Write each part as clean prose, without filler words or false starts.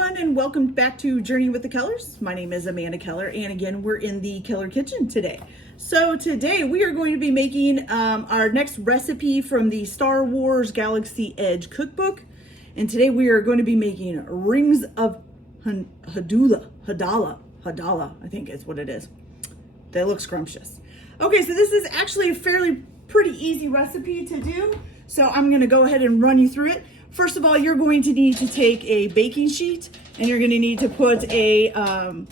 everyone, and welcome back to Journey with the Kellers. My name is Amanda Keller, and again, we're in the Keller kitchen today. So today we are going to be making our next recipe from the Star Wars Galaxy Edge cookbook. And today we are going to be making Rings of Hudulla, I think is what it is. They look scrumptious. Okay, so this is actually a pretty easy recipe to do. So I'm going to go ahead and run you through it. First of all, you're going to need to take a baking sheet and you're going to need to put a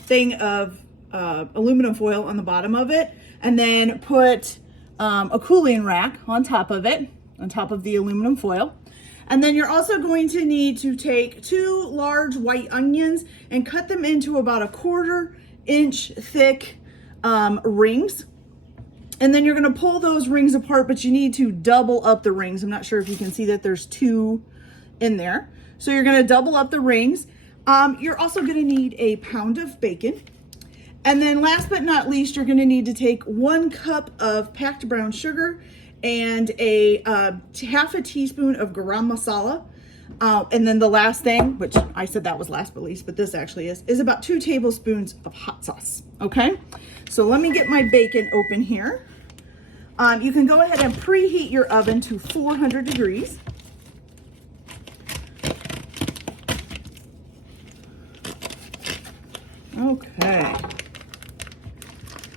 thing of aluminum foil on the bottom of it, and then put a cooling rack on top of it, on top of the aluminum foil. And then you're also going to need to take 2 large white onions and cut them into about 1/4 inch thick rings. And then you're going to pull those rings apart, but you need to double up the rings. I'm not sure if you can see that there's 2 in there. So you're going to double up the rings. You're also going to need a pound of bacon. And then last but not least, you're going to need to take 1 cup of packed brown sugar and a half a teaspoon of garam masala. And then the last thing, which I said that was last but least, but this actually is about 2 tablespoons of hot sauce. Okay, so let me get my bacon open here. You can go ahead and preheat your oven to 400 degrees. Okay,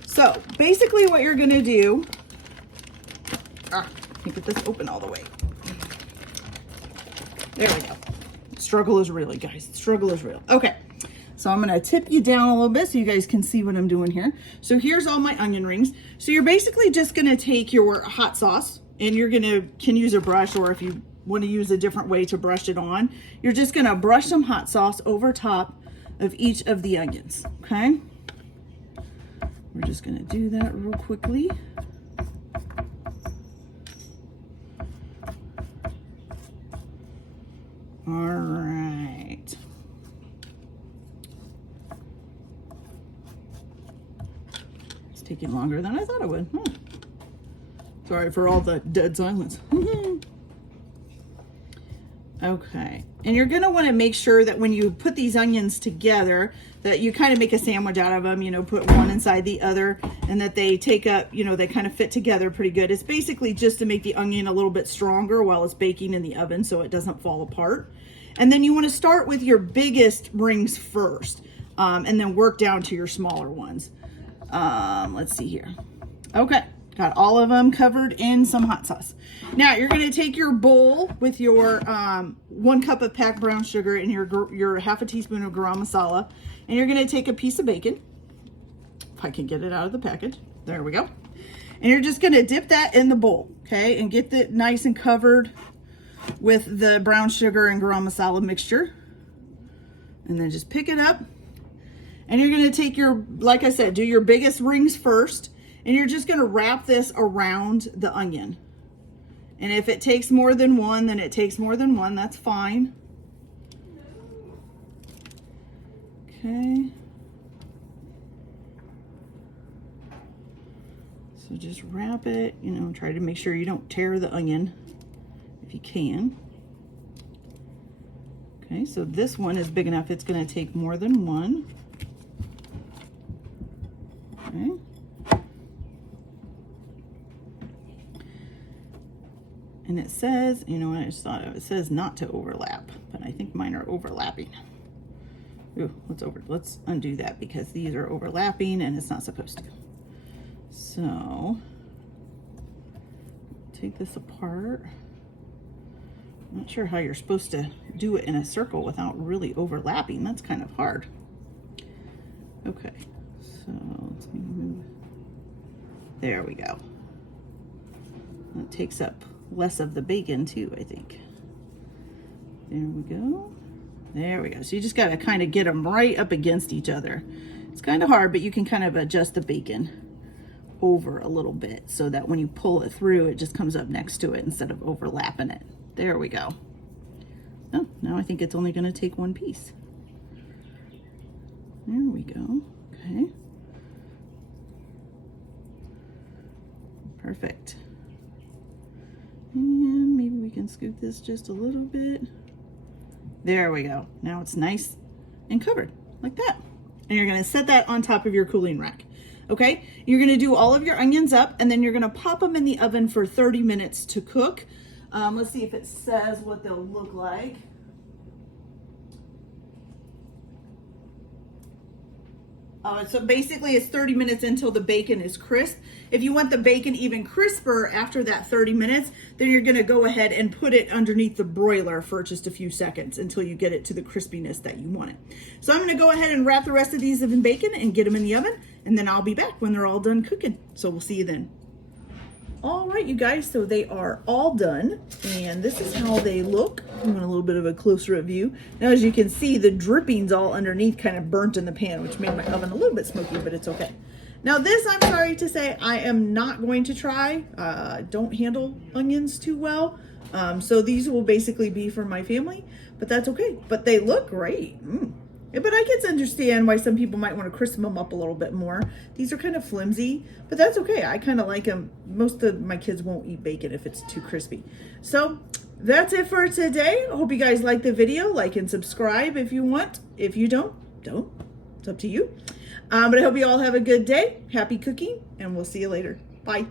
so basically what you're gonna do, let me get this open all the way. There we go. Struggle is real, guys. Struggle is real. Okay, so I'm gonna tip you down a little bit so you guys can see what I'm doing here. So here's all my onion rings. So you're basically just gonna take your hot sauce, and you're can use a brush, or if you want to use a different way to brush it on, you're just gonna brush some hot sauce over top of each of the onions. Okay, we're just gonna do that real quickly. All right. It's taking longer than I thought it would. Sorry for all the dead silence. Okay, and you're gonna wanna make sure that when you put these onions together, that you kind of make a sandwich out of them, you know, put one inside the other, and that they take up, you know, they kind of fit together pretty good. It's basically just to make the onion a little bit stronger while it's baking in the oven so it doesn't fall apart. And then you wanna start with your biggest rings first, and then work down to your smaller ones. Let's see here. Okay. Got all of them covered in some hot sauce. Now you're going to take your bowl with your 1 cup of packed brown sugar and your half a teaspoon of garam masala, and you're going to take a piece of bacon. If I can get it out of the package. There we go. And you're just going to dip that in the bowl, okay, and get it nice and covered with the brown sugar and garam masala mixture. And then just pick it up. And you're going to take your, like I said, do your biggest rings first. And you're just going to wrap this around the onion. And if it takes more than one, then it takes more than one. That's fine. Okay. So just wrap it, you know, try to make sure you don't tear the onion if you can. Okay, so this one is big enough. It's going to take more than one. Okay. And it says, you know, I just thought it says not to overlap, but I think mine are overlapping. Ooh, let's undo that because these are overlapping and it's not supposed to. So take this apart. I'm not sure how you're supposed to do it in a circle without really overlapping. That's kind of hard. Okay, so let's move. There we go. That takes up less of the bacon too, I think. There we go. There we go. So you just got to kind of get them right up against each other. It's kind of hard, but you can kind of adjust the bacon over a little bit so that when you pull it through, it just comes up next to it instead of overlapping it. There we go. Oh, now I think it's only going to take one piece. There we go. Okay. Perfect. And maybe we can scoot this just a little bit. There we go. Now it's nice and covered like that. And you're gonna set that on top of your cooling rack. Okay, you're gonna do all of your onions up, and then you're gonna pop them in the oven for 30 minutes to cook. Let's see if it says what they'll look like. So basically it's 30 minutes until the bacon is crisp. If you want the bacon even crisper after that 30 minutes, then you're gonna go ahead and put it underneath the broiler for just a few seconds until you get it to the crispiness that you want it. So I'm gonna go ahead and wrap the rest of these in bacon and get them in the oven, and then I'll be back when they're all done cooking. So we'll see you then. All right, you guys, so they are all done, and this is how they look. I'm doing a little bit of a closer view. Now, as you can see, the drippings all underneath kind of burnt in the pan, which made my oven a little bit smoky, but it's okay. Now this, I'm sorry to say, I am not going to try. Don't handle onions too well. So these will basically be for my family, but that's okay. But they look great. But I can understand why some people might want to crisp them up a little bit more. These are kind of flimsy, but that's okay. I kind of like them. Most of my kids won't eat bacon if it's too crispy. So that's it for today. I hope you guys like the video. Like and subscribe if you want. If you don't. It's up to you. But I hope you all have a good day. Happy cooking, and we'll see you later. Bye.